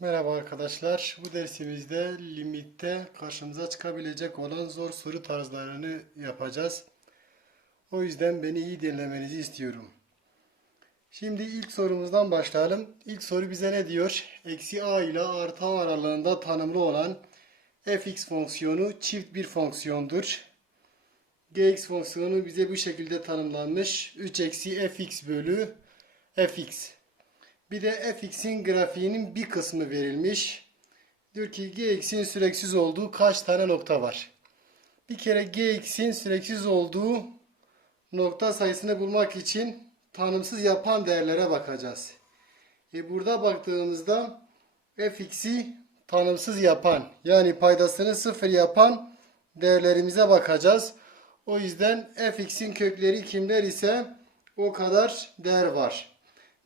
Merhaba arkadaşlar. Bu dersimizde limitte karşımıza çıkabilecek olan zor soru tarzlarını yapacağız. O yüzden beni iyi dinlemenizi istiyorum. Şimdi ilk sorumuzdan başlayalım. İlk soru bize ne diyor? Eksi a ile artı a aralığında tanımlı olan fx fonksiyonu çift bir fonksiyondur. gx fonksiyonu bize bu şekilde tanımlanmış. 3 eksi fx bölü fx. Bir de fx'in grafiğinin bir kısmı verilmiş. Diyor ki gx'in süreksiz olduğu kaç tane nokta var? Bir kere gx'in süreksiz olduğu nokta sayısını bulmak için tanımsız yapan değerlere bakacağız. E burada baktığımızda fx'i tanımsız yapan yani paydasını sıfır yapan değerlerimize bakacağız. O yüzden fx'in kökleri kimler ise o kadar değer var.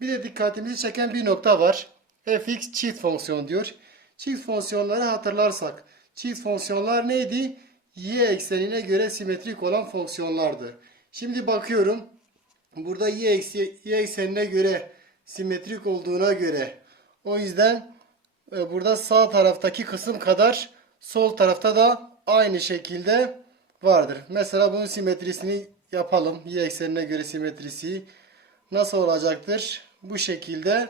Bir de dikkatimizi çeken bir nokta var. fx çift fonksiyon diyor. Çift fonksiyonları hatırlarsak çift fonksiyonlar neydi? y eksenine göre simetrik olan fonksiyonlardı. Şimdi bakıyorum. Burada y, eksi, y eksenine göre simetrik olduğuna göre o yüzden e, burada sağ taraftaki kısım kadar sol tarafta da aynı şekilde vardır. Mesela bunun simetrisini yapalım. Y eksenine göre simetrisi nasıl olacaktır? Bu şekilde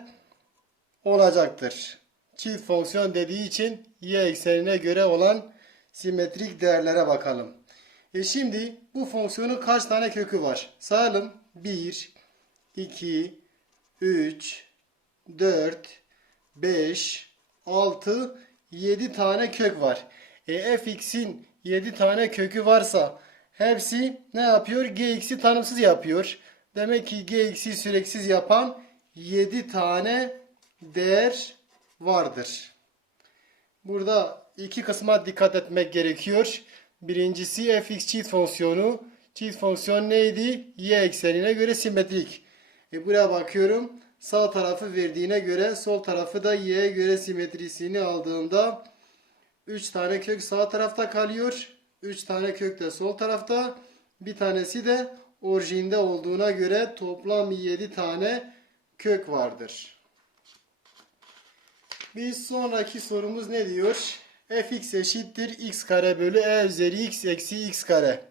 olacaktır. Çift fonksiyon dediği için y eksenine göre olan simetrik değerlere bakalım. E şimdi bu fonksiyonun kaç tane kökü var? Sayalım. 1, 2, 3, 4, 5, 6, 7 tane kök var. E fx'in 7 tane kökü varsa hepsi ne yapıyor? gx'i tanımsız yapıyor. Demek ki gx'i süreksiz yapan 7 tane değer vardır. Burada iki kısma dikkat etmek gerekiyor. Birincisi fx çift fonksiyonu. Çift fonksiyon neydi? Y eksenine göre simetrik. E buraya bakıyorum. Sağ tarafı verdiğine göre sol tarafı da y'ye göre simetrisini aldığımda 3 tane kök sağ tarafta kalıyor. 3 tane kök de sol tarafta. Bir tanesi de orijinde olduğuna göre toplam 7 tane kök vardır. Bir sonraki sorumuz ne diyor? fx eşittir x kare bölü e üzeri x eksi x kare.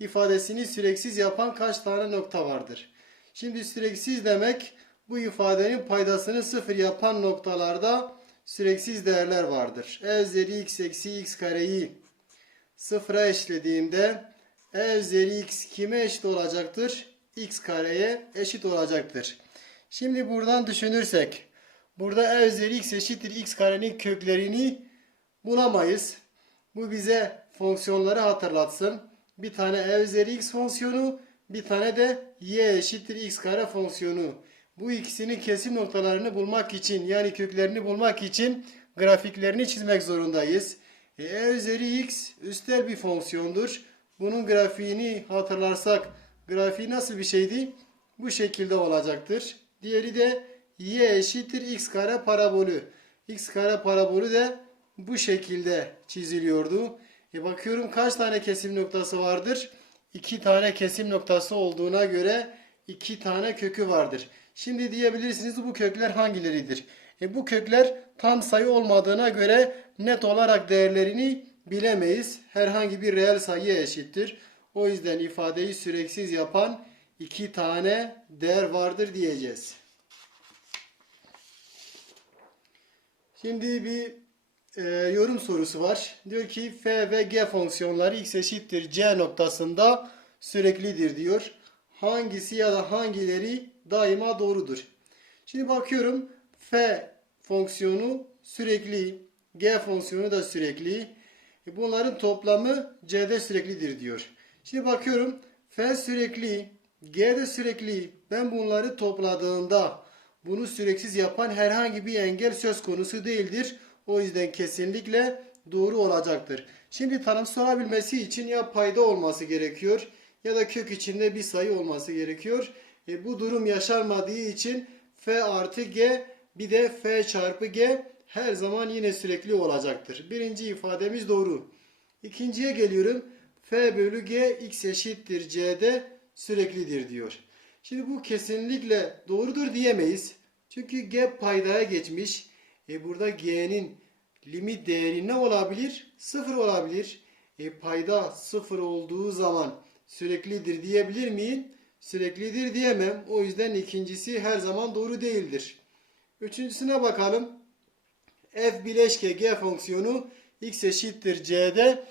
İfadesini süreksiz yapan kaç tane nokta vardır? Şimdi süreksiz demek bu ifadenin paydasını sıfır yapan noktalarda süreksiz değerler vardır. e üzeri x eksi x kareyi sıfıra eşlediğimde e üzeri x kime eşit olacaktır? x kareye eşit olacaktır. Şimdi buradan düşünürsek burada e üzeri x eşittir x karenin köklerini bulamayız. Bu bize fonksiyonları hatırlatsın. Bir tane e üzeri x fonksiyonu bir tane de y eşittir x kare fonksiyonu. Bu ikisinin kesim noktalarını bulmak için yani köklerini bulmak için grafiklerini çizmek zorundayız. E, e üzeri x üstel bir fonksiyondur. Bunun grafiğini hatırlarsak grafiği nasıl bir şeydi? Bu şekilde olacaktır. Diğeri de y eşittir x kare parabolü. x kare parabolü de bu şekilde çiziliyordu. E bakıyorum kaç tane kesim noktası vardır? 2 tane kesim noktası olduğuna göre 2 tane kökü vardır. Şimdi diyebilirsiniz bu kökler hangileridir? E bu kökler tam sayı olmadığına göre net olarak değerlerini bilemeyiz. Herhangi bir reel sayıya eşittir. O yüzden ifadeyi süreksiz yapan 2 tane değer vardır diyeceğiz. Şimdi bir e, yorum sorusu var. Diyor ki f ve g fonksiyonları x eşittir c noktasında süreklidir diyor. Hangisi ya da hangileri daima doğrudur? Şimdi bakıyorum f fonksiyonu sürekli, g fonksiyonu da sürekli. E, Bunların toplamı c'de süreklidir diyor. Şimdi bakıyorum f sürekli, g de sürekli. Ben bunları topladığımda bunu süreksiz yapan herhangi bir engel söz konusu değildir. O yüzden kesinlikle doğru olacaktır. Şimdi tanımsız olabilmesi için ya payda olması gerekiyor ya da kök içinde bir sayı olması gerekiyor. E, bu durum yaşanmadığı için f artı g bir de f çarpı g her zaman yine sürekli olacaktır. Birinci ifademiz doğru. İkinciye geliyorum. f bölü g x eşittir c'de süreklidir diyor. Şimdi bu kesinlikle doğrudur diyemeyiz. Çünkü g paydaya geçmiş. E burada g'nin limit değeri ne olabilir? Sıfır olabilir. E payda sıfır olduğu zaman süreklidir diyebilir miyim? Süreklidir diyemem. O yüzden ikincisi her zaman doğru değildir. Üçüncüsüne bakalım. f bileşke g fonksiyonu x eşittir c'de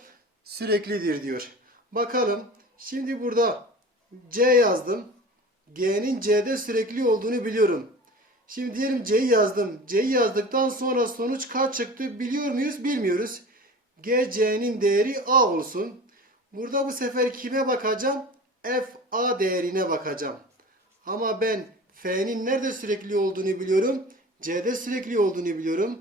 süreklidir diyor. Bakalım. Şimdi burada c yazdım. g'nin c'de sürekli olduğunu biliyorum. Şimdi diyelim c'yi yazdım. c'yi yazdıktan sonra sonuç kaç çıktı biliyor muyuz? Bilmiyoruz. g c'nin değeri a olsun. Burada bu sefer kime bakacağım? f a değerine bakacağım. Ama ben f'nin nerede sürekli olduğunu biliyorum. c'de sürekli olduğunu biliyorum.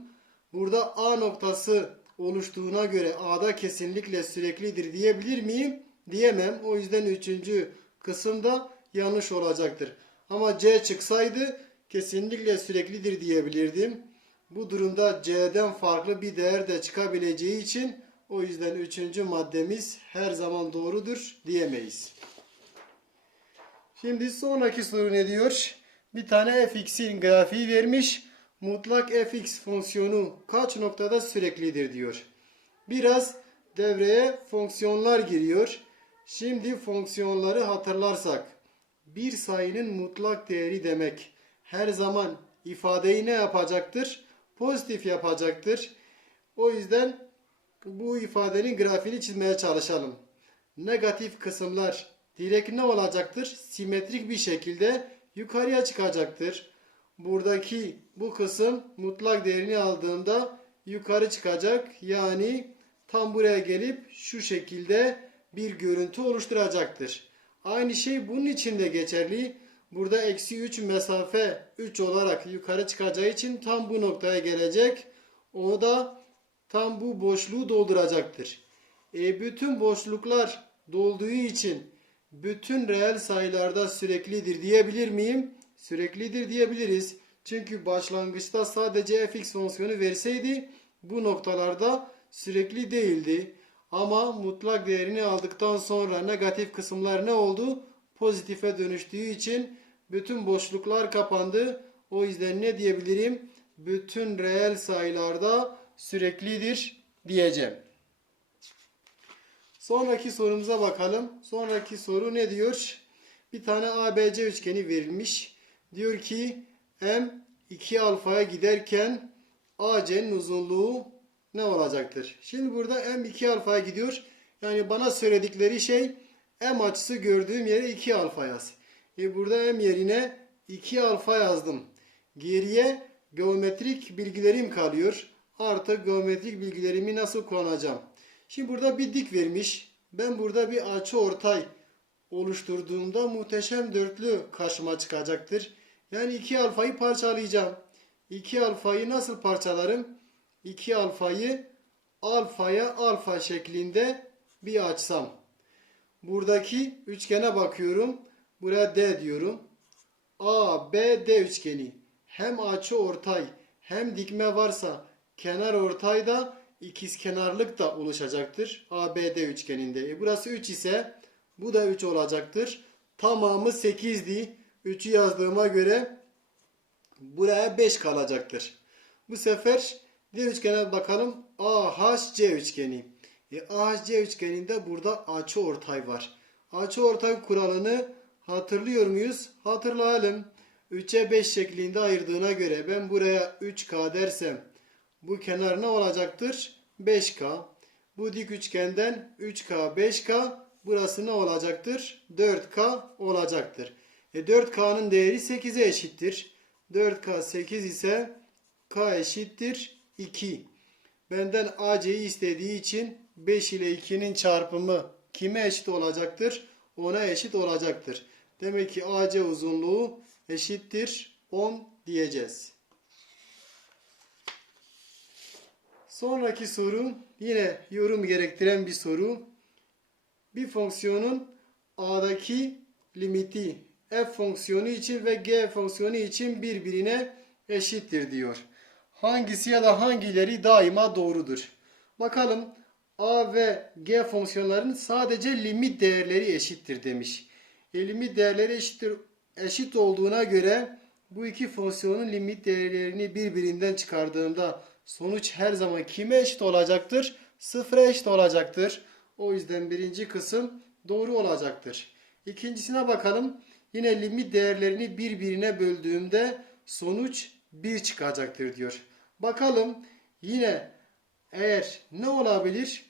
Burada a noktası oluştuğuna göre a'da kesinlikle süreklidir diyebilir miyim? Diyemem. O yüzden üçüncü kısımda yanlış olacaktır. Ama c çıksaydı kesinlikle süreklidir diyebilirdim. Bu durumda c'den farklı bir değer de çıkabileceği için o yüzden üçüncü maddemiz her zaman doğrudur diyemeyiz. Şimdi sonraki soru ne diyor? Bir tane fx'in grafiği vermiş. Mutlak fx fonksiyonu kaç noktada süreklidir diyor. Biraz devreye fonksiyonlar giriyor. Şimdi fonksiyonları hatırlarsak bir sayının mutlak değeri demek her zaman ifadeyi ne yapacaktır? Pozitif yapacaktır. O yüzden bu ifadenin grafiğini çizmeye çalışalım. Negatif kısımlar direkt ne olacaktır? Simetrik bir şekilde yukarıya çıkacaktır. Buradaki bu kısım mutlak değerini aldığında yukarı çıkacak. Yani tam buraya gelip şu şekilde bir görüntü oluşturacaktır. Aynı şey bunun için de geçerli. Burada eksi 3 mesafe 3 olarak yukarı çıkacağı için tam bu noktaya gelecek. O da tam bu boşluğu dolduracaktır. E, bütün boşluklar dolduğu için bütün reel sayılarda süreklidir diyebilir miyim? Süreklidir diyebiliriz. Çünkü başlangıçta sadece fx fonksiyonu verseydi bu noktalarda sürekli değildi. Ama mutlak değerini aldıktan sonra negatif kısımlar ne oldu? Pozitife dönüştüğü için bütün boşluklar kapandı. O yüzden ne diyebilirim? Bütün reel sayılarda süreklidir diyeceğim. Sonraki sorumuza bakalım. Sonraki soru ne diyor? Bir tane ABC üçgeni verilmiş. Diyor ki M 2 alfaya giderken AC'nin uzunluğu ne olacaktır? Şimdi burada M 2 alfaya gidiyor. Yani bana söyledikleri şey M açısı gördüğüm yere 2 alfa yaz. E burada M yerine 2 alfa yazdım. Geriye geometrik bilgilerim kalıyor. Artık geometrik bilgilerimi nasıl kullanacağım? Şimdi burada bir dik vermiş. Ben burada bir açı ortay oluşturduğumda muhteşem dörtlü karşıma çıkacaktır. Yani 2 alfayı parçalayacağım. 2 alfayı nasıl parçalarım? 2 alfayı alfaya alfa şeklinde bir açsam. Buradaki üçgene bakıyorum. Buraya D diyorum. A, B, D üçgeni. Hem açı ortay hem dikme varsa kenar ortay da ikizkenarlık da oluşacaktır. ABD üçgeninde. E burası 3 ise bu da 3 olacaktır. Tamamı 8'di. 3'ü yazdığıma göre buraya 5 kalacaktır. Bu sefer diğer üçgene bakalım. AHC üçgeni. E, AHC üçgeninde burada açı ortay var. Açı ortay kuralını hatırlıyor muyuz? Hatırlayalım. 3'e 5 şeklinde ayırdığına göre ben buraya 3K dersem bu kenar ne olacaktır? 5K. Bu dik üçgenden 3K, 5K. Burası ne olacaktır? 4K olacaktır. E 4K'nın değeri 8'e eşittir. 4K 8 ise K eşittir 2. Benden AC'yi istediği için 5 ile 2'nin çarpımı kime eşit olacaktır? 10'a eşit olacaktır. Demek ki AC uzunluğu eşittir 10 diyeceğiz. Sonraki soru yine yorum gerektiren bir soru. Bir fonksiyonun A'daki limiti f fonksiyonu için ve g fonksiyonu için birbirine eşittir diyor. Hangisi ya da hangileri daima doğrudur? Bakalım a ve g fonksiyonların sadece limit değerleri eşittir demiş. E, limit değerleri eşittir, eşit olduğuna göre bu iki fonksiyonun limit değerlerini birbirinden çıkardığımda sonuç her zaman kime eşit olacaktır? Sıfıra eşit olacaktır. O yüzden birinci kısım doğru olacaktır. İkincisine bakalım. Yine limit değerlerini birbirine böldüğümde sonuç 1 çıkacaktır diyor. Bakalım yine eğer ne olabilir?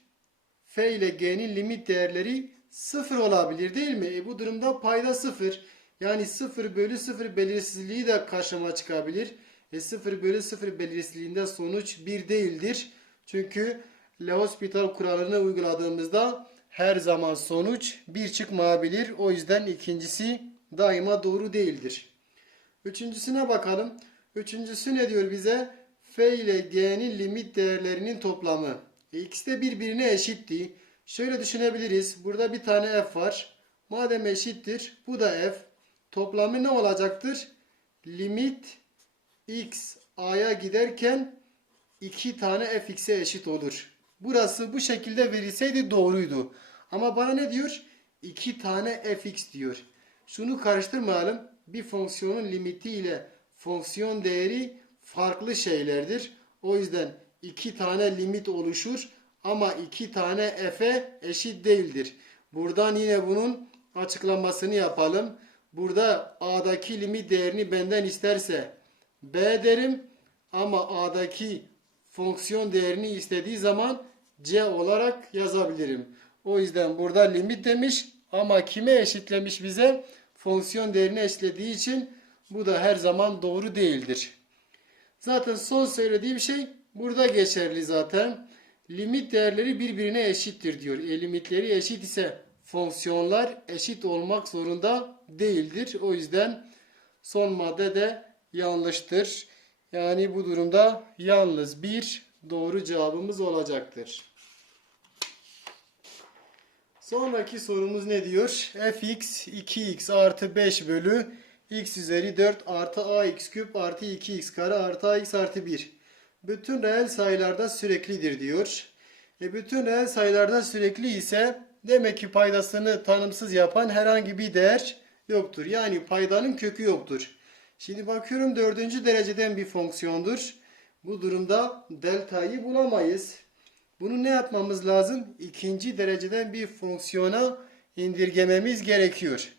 F ile G'nin limit değerleri 0 olabilir değil mi? E bu durumda payda 0. Yani 0 bölü 0 belirsizliği de karşıma çıkabilir. E 0 bölü 0 belirsizliğinde sonuç 1 değildir. Çünkü L'Hospital kuralını uyguladığımızda her zaman sonuç 1 çıkmayabilir. O yüzden ikincisi daima doğru değildir. Üçüncüsüne bakalım. Üçüncüsü ne diyor bize? F ile G'nin limit değerlerinin toplamı. E, ikisi de birbirine eşitti. Şöyle düşünebiliriz. Burada bir tane F var. Madem eşittir bu da F. Toplamı ne olacaktır? Limit x a'ya giderken iki tane fx'e eşit olur. Burası bu şekilde verilseydi doğruydu. Ama bana ne diyor? İki tane fx diyor. Şunu karıştırmayalım. Bir fonksiyonun limiti ile fonksiyon değeri farklı şeylerdir. O yüzden iki tane limit oluşur ama iki tane f'e eşit değildir. Buradan yine bunun açıklamasını yapalım. Burada a'daki limit değerini benden isterse b derim ama a'daki fonksiyon değerini istediği zaman c olarak yazabilirim. O yüzden burada limit demiş ama kime eşitlemiş bize? Fonksiyon değerini eşitlediği için bu da her zaman doğru değildir. Zaten son söylediğim şey burada geçerli zaten. Limit değerleri birbirine eşittir diyor. E, limitleri eşit ise fonksiyonlar eşit olmak zorunda değildir. O yüzden son madde de yanlıştır. Yani bu durumda yalnız bir doğru cevabımız olacaktır. Sonraki sorumuz ne diyor? fx 2x artı 5 bölü x üzeri 4 artı ax küp artı 2x kare artı ax artı 1. Bütün reel sayılarda süreklidir diyor. E bütün reel sayılarda sürekli ise demek ki paydasını tanımsız yapan herhangi bir değer yoktur. Yani paydanın kökü yoktur. Şimdi bakıyorum dördüncü dereceden bir fonksiyondur. Bu durumda deltayı bulamayız. Bunu ne yapmamız lazım? İkinci dereceden bir fonksiyona indirgememiz gerekiyor.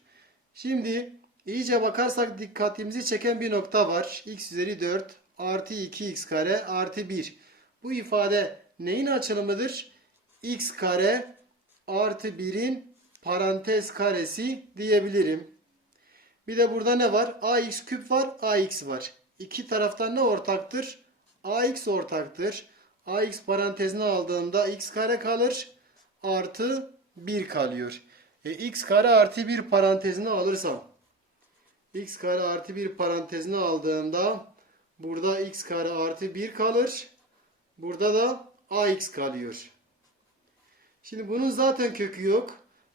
Şimdi iyice bakarsak dikkatimizi çeken bir nokta var. x üzeri 4 artı 2x kare artı 1. Bu ifade neyin açılımıdır? x kare artı 1'in parantez karesi diyebilirim. Bir de burada ne var? ax küp var, ax var. İki taraftan ne ortaktır? ax ortaktır. ax parantezine aldığımda x kare kalır. Artı 1 kalıyor. E, x kare artı 1 parantezine alırsam x kare artı 1 parantezine aldığımda burada x kare artı 1 kalır. Burada da ax kalıyor. Şimdi bunun zaten kökü yok.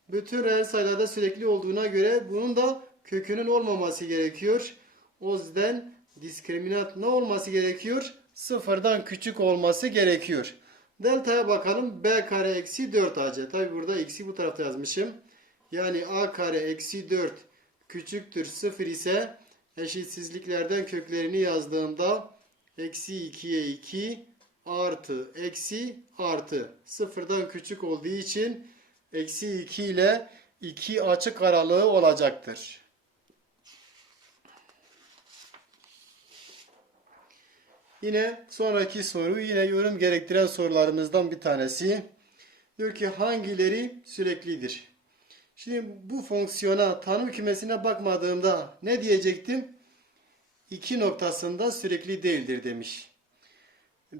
Bütün reel sayılarda sürekli olduğuna göre bunun da kökünün olmaması gerekiyor. O yüzden diskriminant ne olması gerekiyor? Sıfırdan küçük olması gerekiyor. Delta'ya bakalım. B kare eksi 4ac. Tabi burada eksi bu tarafta yazmışım. Yani a kare eksi 4 küçüktür 0 ise eşitsizliklerden köklerini yazdığımda eksi 2'ye 2 artı eksi artı sıfırdan küçük olduğu için eksi 2 ile 2 açık aralığı olacaktır. Yine sonraki soru yine yorum gerektiren sorularımızdan bir tanesi. Diyor ki hangileri süreklidir? Şimdi bu fonksiyona tanım kümesine bakmadığımda ne diyecektim? İki noktasında sürekli değildir demiş.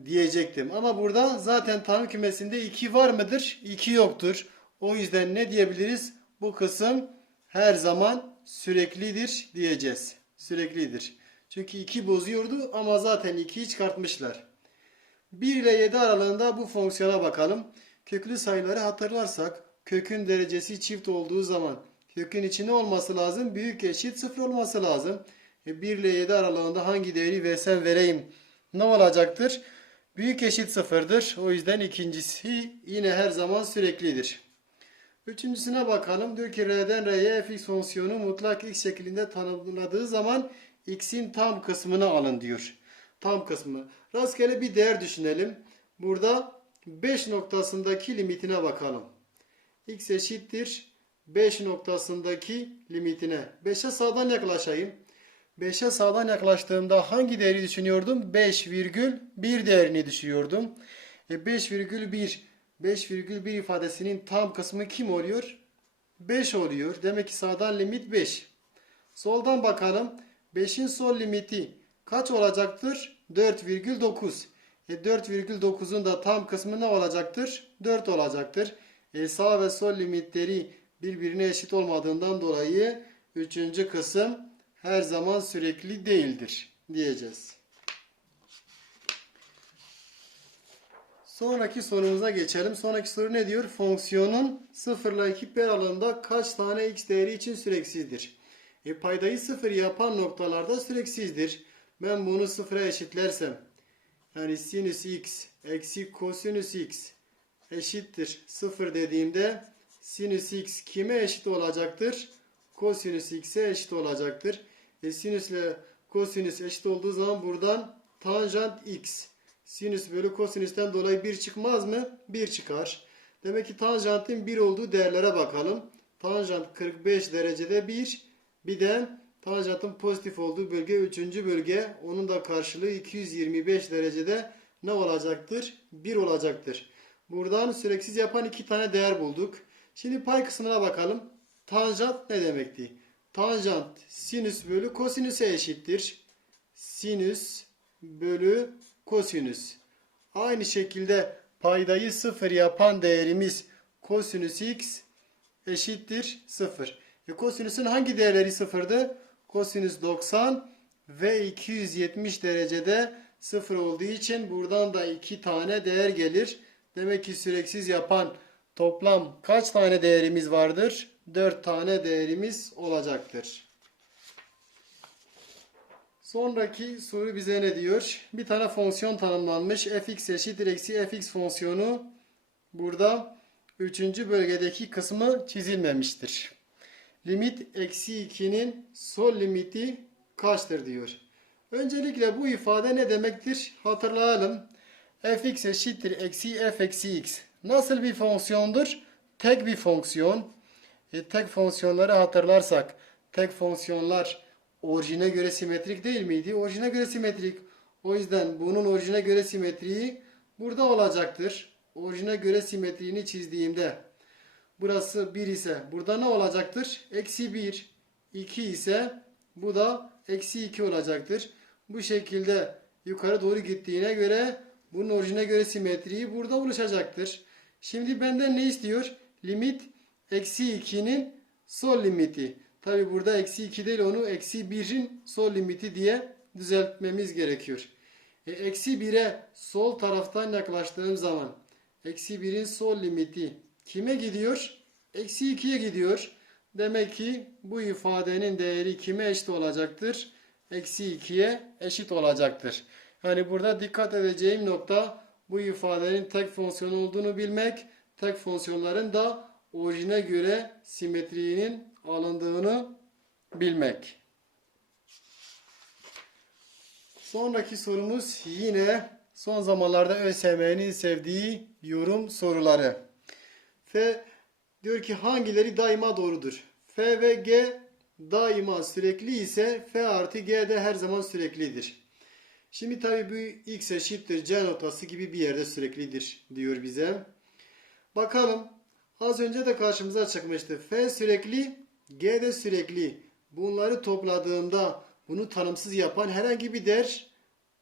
Diyecektim. Ama burada zaten tanım kümesinde 2 var mıdır? 2 yoktur. O yüzden ne diyebiliriz? Bu kısım her zaman süreklidir diyeceğiz. Süreklidir. Çünkü 2 bozuyordu ama zaten 2'yi çıkartmışlar. 1 ile 7 aralığında bu fonksiyona bakalım. Köklü sayıları hatırlarsak kökün derecesi çift olduğu zaman kökün içinde olması lazım. Büyük eşit 0 olması lazım. E 1 ile 7 aralığında hangi değeri versem vereyim ne olacaktır? Büyük eşit sıfırdır. O yüzden ikincisi yine her zaman süreklidir. Üçüncüsüne bakalım. Diyor ki R'den R'ye fx fonksiyonu mutlak x şeklinde tanımladığı zaman x'in tam kısmını alın diyor. Tam kısmı. Rastgele bir değer düşünelim. Burada 5 noktasındaki limitine bakalım. X eşittir 5 noktasındaki limitine. 5'e sağdan yaklaşayım. 5'e sağdan yaklaştığımda hangi değeri düşünüyordum? 5,1 değerini düşünüyordum. E 5,1 5,1 ifadesinin tam kısmı kim oluyor? 5 oluyor. Demek ki sağdan limit 5. Soldan bakalım. 5'in sol limiti kaç olacaktır? 4,9. E 4,9'un da tam kısmı ne olacaktır? 4 olacaktır. E sağ ve sol limitleri birbirine eşit olmadığından dolayı üçüncü kısım her zaman sürekli değildir diyeceğiz. Sonraki sorumuza geçelim. Sonraki soru ne diyor? Fonksiyonun 0 ile 2 pi aralığında kaç tane x değeri için süreksizdir? E paydayı 0 yapan noktalarda süreksizdir. Ben bunu 0'a eşitlersem yani sinüs x eksi kosinüs x eşittir 0 dediğimde sinüs x kime eşit olacaktır? Kosinüs x'e eşit olacaktır. E sinüs ile kosinüs eşit olduğu zaman buradan tanjant x sinüs bölü kosinüsten dolayı 1 çıkmaz mı? 1 çıkar. Demek ki tanjantın 1 olduğu değerlere bakalım. Tanjant 45 derecede 1. Bir de tanjantın pozitif olduğu bölge 3. bölge. Onun da karşılığı 225 derecede ne olacaktır? 1 olacaktır. Buradan süreksiz yapan iki tane değer bulduk. Şimdi pay kısmına bakalım. Tanjant ne demekti? Tanjant sinüs bölü kosinüse eşittir. Sinüs bölü kosinüs. Aynı şekilde paydayı sıfır yapan değerimiz kosinüs x eşittir 0. E kosinüsün hangi değerleri sıfırdı? Kosinüs 90 ve 270 derecede 0 olduğu için buradan da 2 tane değer gelir. Demek ki süreksiz yapan toplam kaç tane değerimiz vardır? 4 tane değerimiz olacaktır. Sonraki soru bize ne diyor? Bir tane fonksiyon tanımlanmış. fx eşittir eksi fx fonksiyonu burada 3. bölgedeki kısmı çizilmemiştir. Limit eksi 2'nin sol limiti kaçtır diyor. Öncelikle bu ifade ne demektir? Hatırlayalım. Fx eşittir eksi f eksi x. Nasıl bir fonksiyondur? Tek bir fonksiyon. E, tek fonksiyonları hatırlarsak tek fonksiyonlar orijine göre simetrik değil miydi? Orijine göre simetrik. O yüzden bunun orijine göre simetriği burada olacaktır. Orijine göre simetriğini çizdiğimde burası 1 ise burada ne olacaktır? Eksi 1. 2 ise bu da eksi 2 olacaktır. Bu şekilde yukarı doğru gittiğine göre bunun orijine göre simetriği burada oluşacaktır. Şimdi benden ne istiyor? Limit eksi 2'nin sol limiti. Tabi burada eksi 2 değil onu eksi 1'in sol limiti diye düzeltmemiz gerekiyor. E, eksi 1'e sol taraftan yaklaştığım zaman eksi 1'in sol limiti kime gidiyor? Eksi 2'ye gidiyor. Demek ki bu ifadenin değeri kime eşit olacaktır? Eksi 2'ye eşit olacaktır. Yani burada dikkat edeceğim nokta bu ifadenin tek fonksiyon olduğunu bilmek, tek fonksiyonların da orijine göre simetriğinin alındığını bilmek. Sonraki sorumuz yine son zamanlarda ÖSYM'nin sevdiği yorum soruları. F diyor ki hangileri daima doğrudur? F ve G daima sürekli ise F artı G de her zaman süreklidir. Şimdi tabi bu x eşittir c notası gibi bir yerde süreklidir diyor bize. Bakalım az önce de karşımıza çıkmıştı. F sürekli G de sürekli. Bunları topladığımda bunu tanımsız yapan herhangi bir değer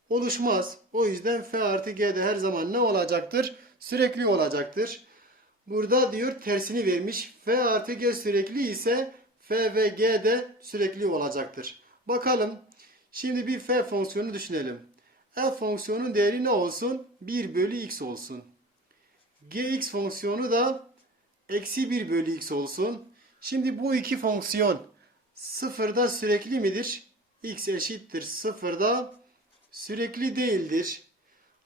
oluşmaz. O yüzden F artı G de her zaman ne olacaktır? Sürekli olacaktır. Burada diyor tersini vermiş. F artı G sürekli ise F ve G de sürekli olacaktır. Bakalım. Şimdi bir F fonksiyonu düşünelim. F fonksiyonun değeri ne olsun? 1 bölü x olsun. Gx fonksiyonu da eksi 1 bölü x olsun. Şimdi bu iki fonksiyon sıfırda sürekli midir? x eşittir sıfırda sürekli değildir.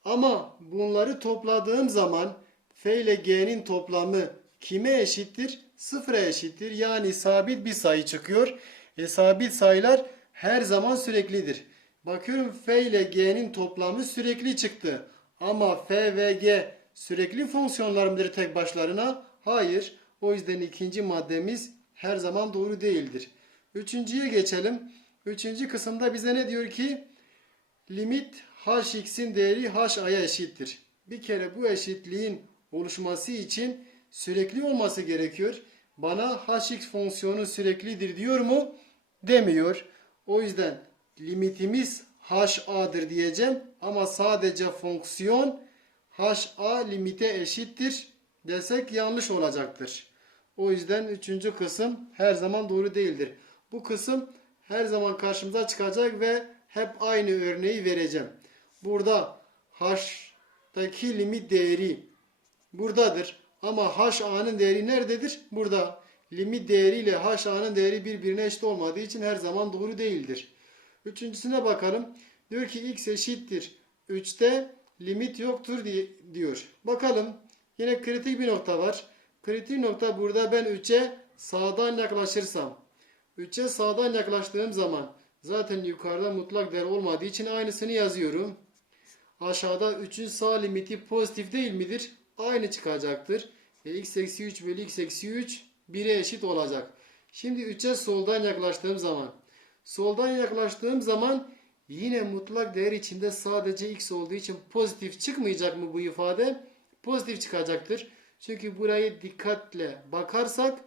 Ama bunları topladığım zaman f ile g'nin toplamı kime eşittir? Sıfıra eşittir. Yani sabit bir sayı çıkıyor. E, sabit sayılar her zaman süreklidir. Bakıyorum F ile G'nin toplamı sürekli çıktı. Ama F ve G sürekli fonksiyonlar mıdır tek başlarına? Hayır. O yüzden ikinci maddemiz her zaman doğru değildir. Üçüncüye geçelim. Üçüncü kısımda bize ne diyor ki? Limit hx'in değeri ha'ya eşittir. Bir kere bu eşitliğin oluşması için sürekli olması gerekiyor. Bana hx fonksiyonu süreklidir diyor mu? Demiyor. O yüzden limitimiz ha'dır diyeceğim ama sadece fonksiyon ha limite eşittir desek yanlış olacaktır. O yüzden üçüncü kısım her zaman doğru değildir. Bu kısım her zaman karşımıza çıkacak ve hep aynı örneği vereceğim. Burada h'taki limit değeri buradadır. Ama ha'nın değeri nerededir? Burada. Limit değeri ile ha'nın değeri birbirine eşit olmadığı için her zaman doğru değildir. Üçüncüsüne bakalım. Diyor ki x eşittir 3'te limit yoktur diye, diyor. Bakalım. Yine kritik bir nokta var. Kritik nokta burada ben 3'e sağdan yaklaşırsam. 3'e sağdan yaklaştığım zaman zaten yukarıda mutlak değer olmadığı için aynısını yazıyorum. Aşağıda 3'ün sağ limiti pozitif değil midir? Aynı çıkacaktır. E, x eksi 3 bölü x eksi 3 1'e eşit olacak. Şimdi 3'e soldan yaklaştığım zaman soldan yaklaştığım zaman yine mutlak değer içinde sadece x olduğu için pozitif çıkmayacak mı bu ifade? Pozitif çıkacaktır. Çünkü burayı dikkatle bakarsak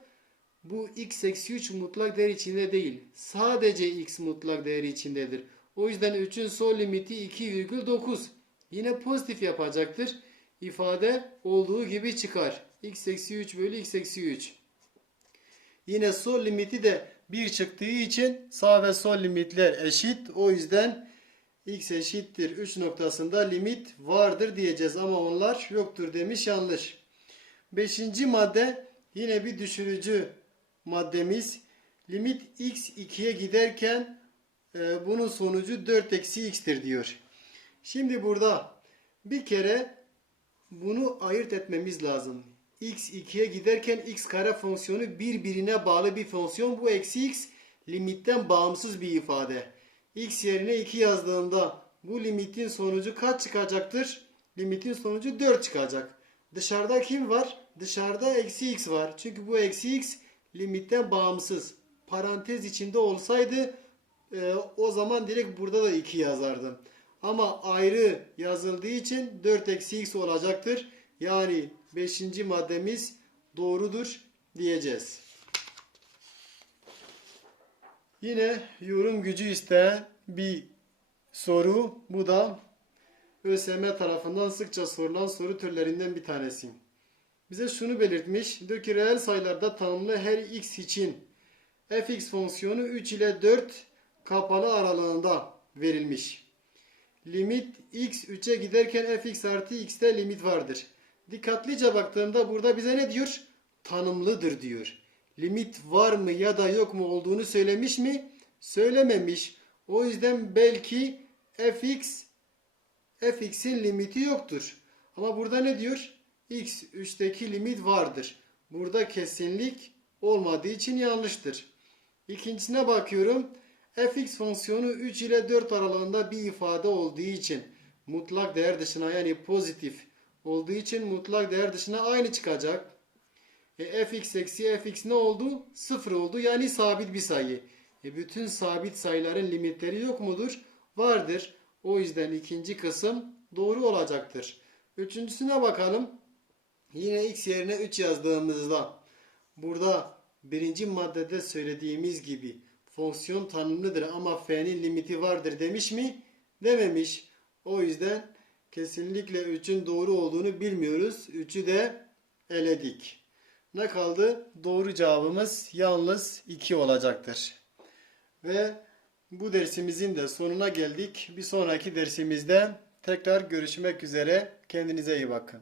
bu x eksi 3 mutlak değer içinde değil. Sadece x mutlak değeri içindedir. O yüzden 3'ün sol limiti 2,9. Yine pozitif yapacaktır. İfade olduğu gibi çıkar. x eksi 3 bölü x eksi 3. Yine sol limiti de 1 çıktığı için sağ ve sol limitler eşit. O yüzden x eşittir 3 noktasında limit vardır diyeceğiz ama onlar yoktur demiş yanlış. Beşinci madde yine bir düşürücü maddemiz. Limit x 2'ye giderken e, bunun sonucu 4 eksi x'tir diyor. Şimdi burada bir kere bunu ayırt etmemiz lazım. X 2'ye giderken x kare fonksiyonu birbirine bağlı bir fonksiyon. Bu eksi x limitten bağımsız bir ifade. x yerine 2 yazdığında bu limitin sonucu kaç çıkacaktır? Limitin sonucu 4 çıkacak. Dışarıda kim var? Dışarıda eksi x var. Çünkü bu eksi x limitten bağımsız. Parantez içinde olsaydı e, o zaman direkt burada da 2 yazardım. Ama ayrı yazıldığı için 4 eksi x olacaktır. Yani 5. maddemiz doğrudur diyeceğiz. Yine yorum gücü isteyen bir soru. Bu da ÖSYM tarafından sıkça sorulan soru türlerinden bir tanesi. Bize şunu belirtmiş. Diyor ki reel sayılarda tanımlı her x için fx fonksiyonu 3 ile 4 kapalı aralığında verilmiş. Limit x 3'e giderken fx artı x'te limit vardır. Dikkatlice baktığımda burada bize ne diyor? Tanımlıdır diyor. Limit var mı ya da yok mu olduğunu söylemiş mi? Söylememiş. O yüzden belki fx fx'in limiti yoktur. Ama burada ne diyor? x 3'teki limit vardır. Burada kesinlik olmadığı için yanlıştır. İkincisine bakıyorum. fx fonksiyonu 3 ile 4 aralığında bir ifade olduğu için mutlak değer dışına yani pozitif olduğu için mutlak değer dışına aynı çıkacak. E, fx eksi fx ne oldu? 0 oldu yani sabit bir sayı. E, bütün sabit sayıların limitleri yok mudur? Vardır. O yüzden ikinci kısım doğru olacaktır. Üçüncüsüne bakalım. Yine x yerine 3 yazdığımızda burada birinci maddede söylediğimiz gibi fonksiyon tanımlıdır ama f'nin limiti vardır demiş mi? Dememiş. O yüzden kesinlikle 3'ün doğru olduğunu bilmiyoruz. 3'ü de eledik. Ne kaldı? Doğru cevabımız yalnız 2 olacaktır. Ve bu dersimizin de sonuna geldik. Bir sonraki dersimizde tekrar görüşmek üzere. Kendinize iyi bakın.